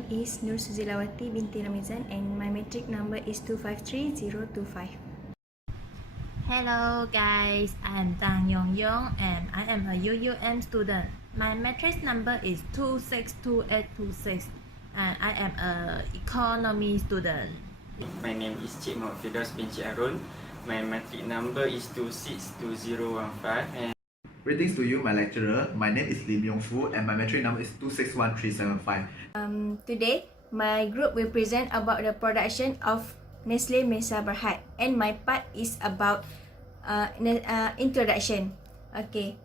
name is Nur Suzilawati binti Ramizan and my metric number is 253025. Hello guys, I am Tang Yong Yong and I am a UUM student. My matrix number is 262826 and I am a economy student. My name is Cik Muhammad Firdaus bin Cik Arun. My matric number is 262015 and Greetings to you, my lecturer. My name is Lim Yong Fu and my metric number is 261375. Today, my group will present about the production of Nestle Malaysia Berhad and my part is about introduction. Okay,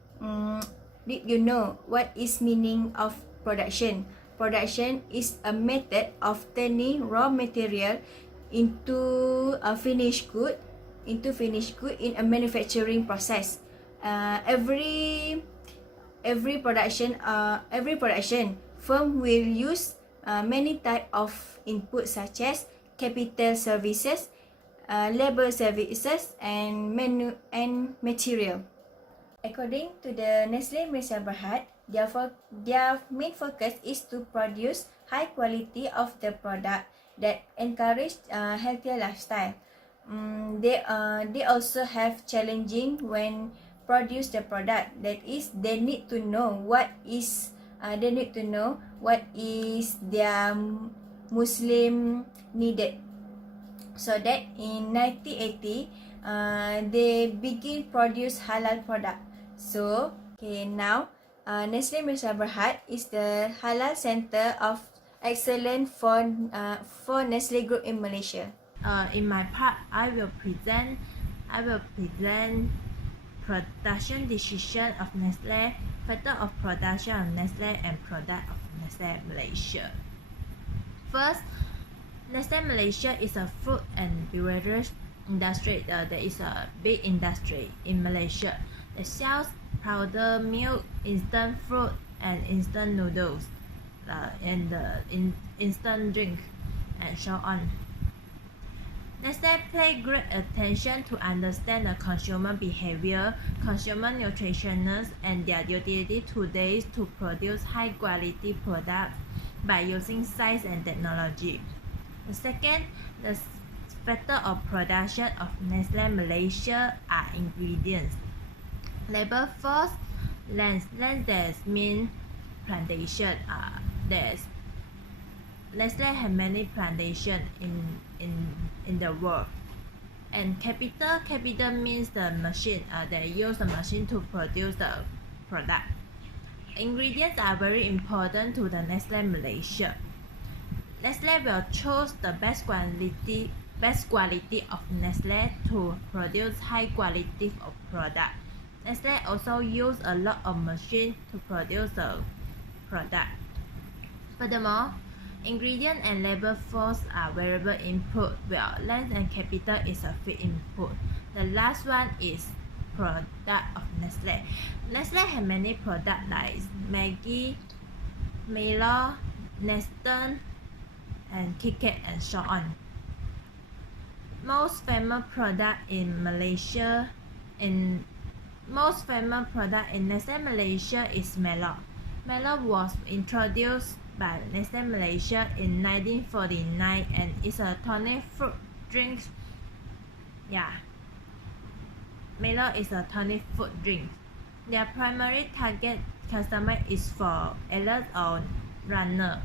did you know what is meaning of production? Production is a method of turning raw material into a finished good in a manufacturing process. Every production firm will use many type of input such as capital services, labor services, and material. According to the Nestle Malaysia Berhad, their main focus is to produce high quality of the product that encourage healthier lifestyle. They also have challenging when produce the product, that is they need to know what is their Muslim needed, so that in 1980 they begin produce halal product. So okay, now Nestle Malaysia Berhad is the halal center of excellence for Nestle Group in Malaysia. In my part, I will present production decision of Nestle, factor of production of Nestle, and product of Nestle Malaysia. First, Nestle Malaysia is a food and beverage industry. There is a big industry in Malaysia that sells powder milk, instant fruit, and instant noodles, and instant drink, and so on. Nestle pay great attention to understand the consumer behavior, consumer nutritionist, and their utility today to produce high quality products by using science and technology. The second, the factor of production of Nestle Malaysia are ingredients. Labor force, land that means plantation. Nestle have many plantations in the world. And capital means the machine. They use the machine to produce the product. Ingredients are very important to the Nestle Malaysia. Nestle will choose the best quality of Nestle to produce high quality of product. Nestle also use a lot of machines to produce the product. Furthermore, ingredient and labor force are variable input, while land and capital is a fixed input. The last one is product of Nestle. Nestle have many products like Maggi, Milo, Nestle, and KitKat, and so on. Most famous product in Nestle Malaysia is Milo. Milo was introduced by Nestle Malaysia in 1949 and is a tonic fruit drink. Milo is a tonic fruit drink. Their primary target customer is for athletes or runner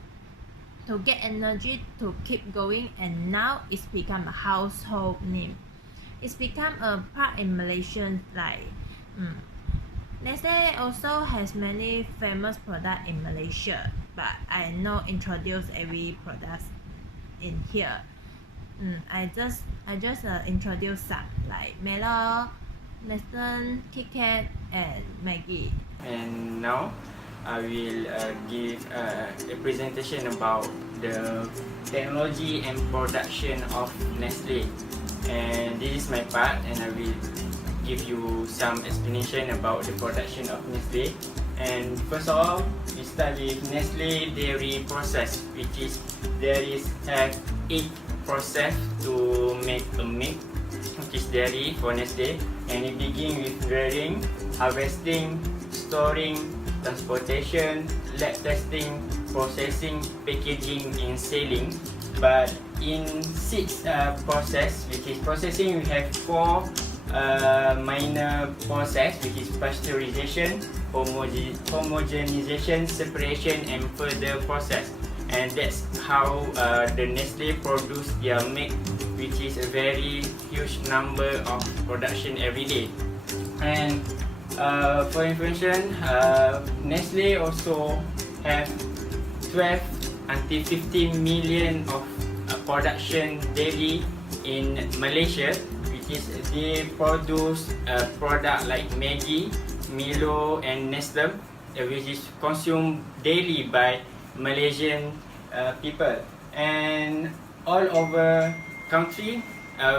to get energy to keep going, and now it's become a household name. It's become a part in Malaysia Nestle also has many famous products in Malaysia, but I not introduce every product in here. I just introduce some like Milo, Nestle, KitKat, and Maggi. and now I will give a presentation about the technology and production of Nestle. And this is my part, and I will give you some explanation about the production of Nestle. And first of all, we start with Nestle dairy process, which is there is 8 process to make a milk, which is dairy for Nestle. And it begins with rearing, harvesting, storing, transportation, lab testing, processing, packaging, and selling. But in seeds process, which is processing, we have four minor process, which is pasteurization, homogenization, separation, and further process. And that's how the Nestle produce their milk, which is a very huge number of production every day. And for information, Nestle also have 12 until 15 million of production daily in Malaysia, which is they produce a product like Maggi, Milo, and Nestle, which is consumed daily by Malaysian people. And all over country,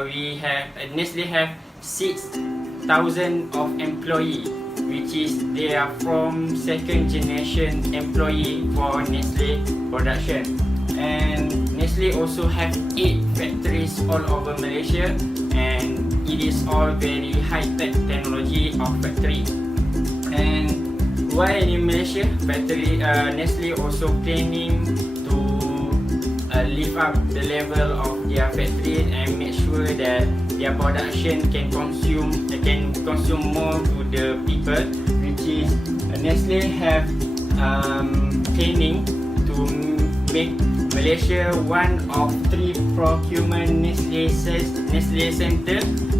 we have Nestle have 6,000 of employee, which is they are from second generation employee for Nestle production. And Nestle also have 8 factories all over Malaysia, and it is all very high-tech technology of factory. And while in Malaysia, Nestle also planning to lift up the level of their factory and make sure that their production can consume more to the people, which is Nestle have planning to make Malaysia one of 3 procurement Nestle center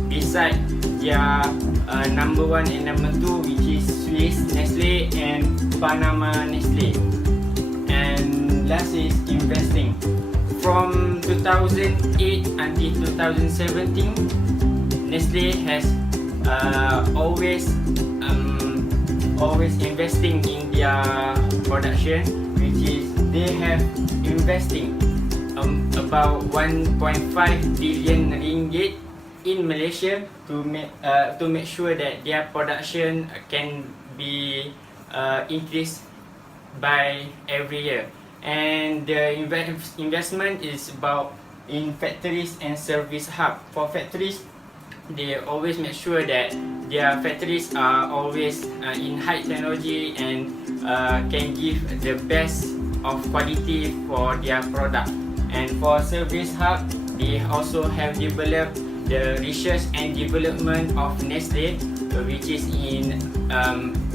beside their number 1 and number 2, which is Swiss Nestle and Panama Nestle. And last is investing. From 2008 until 2017, Nestle has always investing in their production, which is they have investing about 1.5 billion ringgit in Malaysia to make sure that their production can be increased by every year. And the investment is about in factories and service hub. For factories, they always make sure that their factories are always in high technology and can give the best of quality for their product. And for service hub, they also have developed the research and development of Nestle, which is in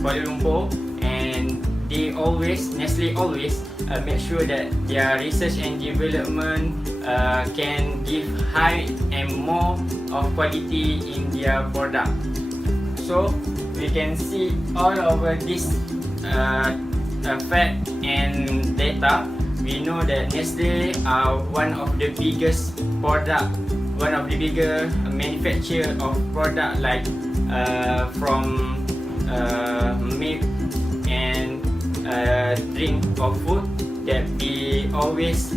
Kuala Lumpur, and Nestle always make sure that their research and development can give high and more of quality in their product. So we can see all over this fact and data. We know that Nestle are one of the biggest bigger manufacturer of product like from milk and drink or food, that we always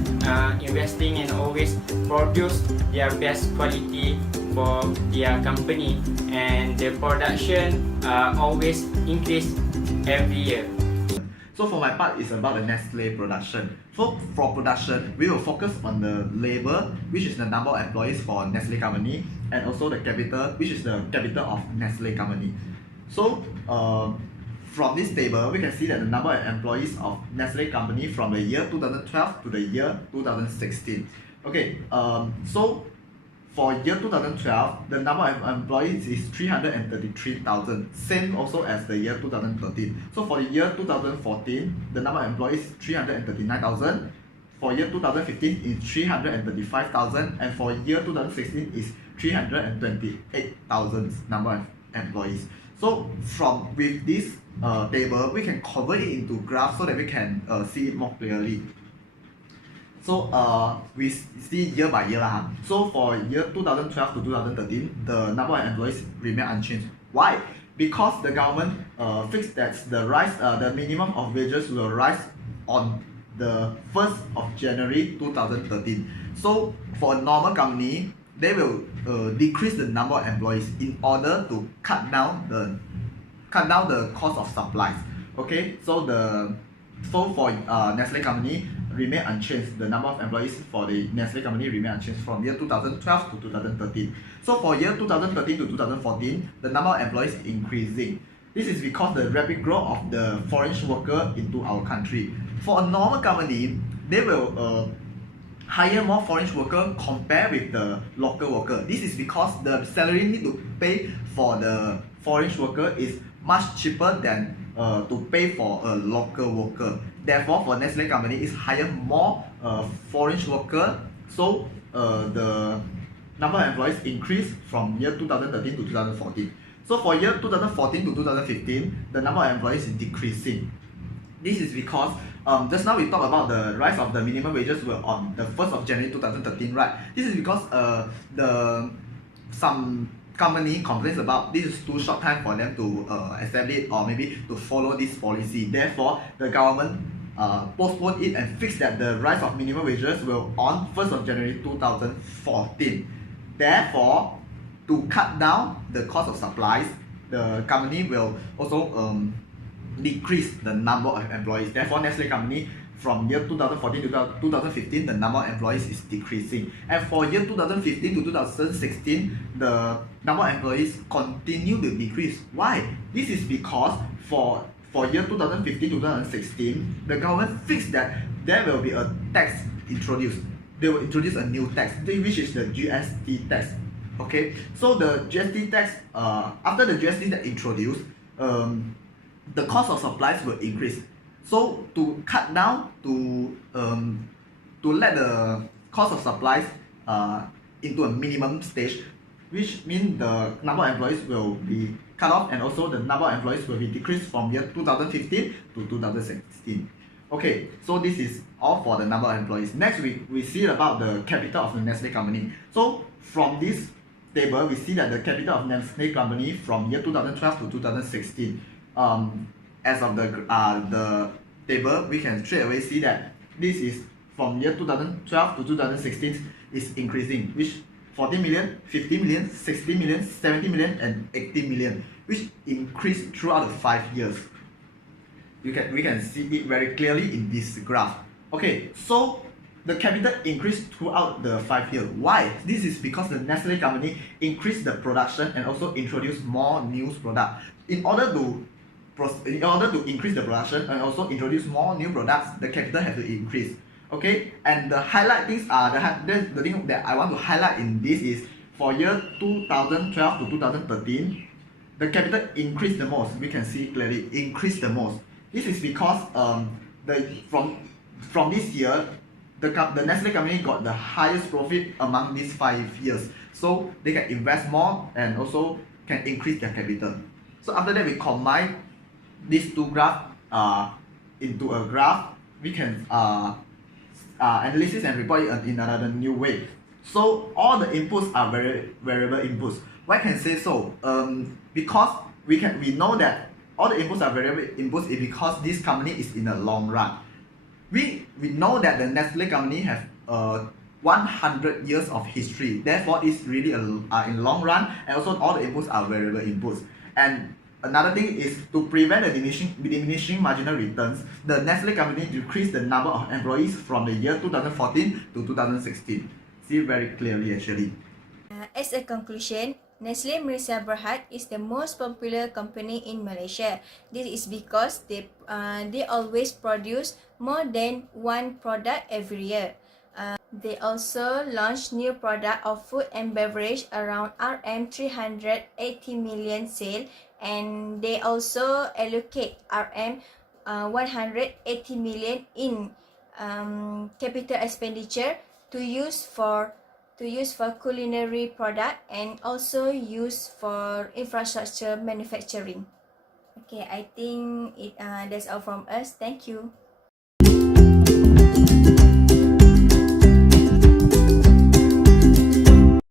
investing and always produce their best quality for their company, and the production always increase every year. So for my part, it's about the Nestle production. So for production, we will focus on the labor, which is the number of employees for Nestle company, and also the capital, which is the capital of Nestle company. So from this table, we can see that the number of employees of Nestle company from the year 2012 to the year 2016. Okay, so for year 2012, the number of employees is 333,000, same also as the year 2013. So for the year 2014, the number of employees is 339,000. For year 2015 is 335,000, and for year 2016 is 328,000 number of employees. So with this table, we can convert it into graphs so that we can see it more clearly. So we see year by year. So for year 2012 to 2013, the number of employees remain unchanged. Why? Because the government fixed that the minimum of wages will rise on the 1st of January 2013. So for a normal company, they will decrease the number of employees in order to cut down the cost of supplies. Okay, so for Nestle company remain unchanged. The number of employees for the Nestle company remain unchanged from year 2012 to 2013. So for year 2013 to 2014, the number of employees is increasing. This is because the rapid growth of the foreign worker into our country. For a normal company, they will hire more foreign worker compared with the local worker. This is because the salary need to pay for the foreign worker is much cheaper than to pay for a local worker. Therefore, for Nestle company, is hire more foreign worker. So the number of employees increased from year 2013 to 2014. So for year 2014 to 2015, the number of employees is decreasing. This is because just now we talked about the rise of the minimum wages were on the 1st of January 2013, right? This is because some company complains about this is too short time for them to accept it or maybe to follow this policy. Therefore, the government postponed it and fixed that the rise of minimum wages will on 1st of January 2014. Therefore, to cut down the cost of supplies, the company will also decrease the number of employees. Therefore, Nestle company from year 2014 to 2015, the number of employees is decreasing. And for year 2015 to 2016, the number of employees continue to decrease. Why? This is because for year 2015 to 2016, the government fixed that there will be a tax introduced. They will introduce a new tax, which is the GST tax. Okay, so the GST tax, after the GST tax introduced, the cost of supplies will increase. So to cut down to let the cost of supplies into a minimum stage, which means the number of employees will be cut off and also the number of employees will be decreased from year 2015 to 2016. Okay, so this is all for the number of employees. Next, we see about the capital of the Nestle company. So from this table, we see that the capital of Nestle company from year 2012 to 2016. As of the table, we can straight away see that this is from year 2012 to 2016 is increasing, which 40 million, 50 million, 60 million, 70 million, and 80 million, which increased throughout the 5 years. We can see it very clearly in this graph. Okay, so the capital increased throughout the 5 years. Why? This is because the Nestle company increased the production and also introduced more new products. In order to increase the production and also introduce more new products, the capital has to increase. Okay, and the highlight things are the thing that I want to highlight in this is for year 2012 to 2013, the capital increased the most. We can see clearly increased the most. This is because from this year, the Nestle company got the highest profit among these 5 years, so they can invest more and also can increase their capital. So after that, we combine these two graphs into a graph. We can analysis and report it in another new way. So all the inputs are variable inputs. Why can I say so? Because we know that all the inputs are variable inputs is because this company is in the long run. We know that the Nestle company have 100 years of history. Therefore, it's really in long run, and also all the inputs are variable inputs. And another thing is to prevent the diminishing marginal returns, the Nestle company decreased the number of employees from the year 2014 to 2016. See very clearly actually. As a conclusion, Nestle Malaysia Berhad is the most popular company in Malaysia. This is because they always produce more than one product every year. They also launch new product of food and beverage around RM 380 million sale, and they also allocate RM 180 million in capital expenditure to use for culinary product and also use for infrastructure manufacturing. Okay, I think that's all from us. Thank you.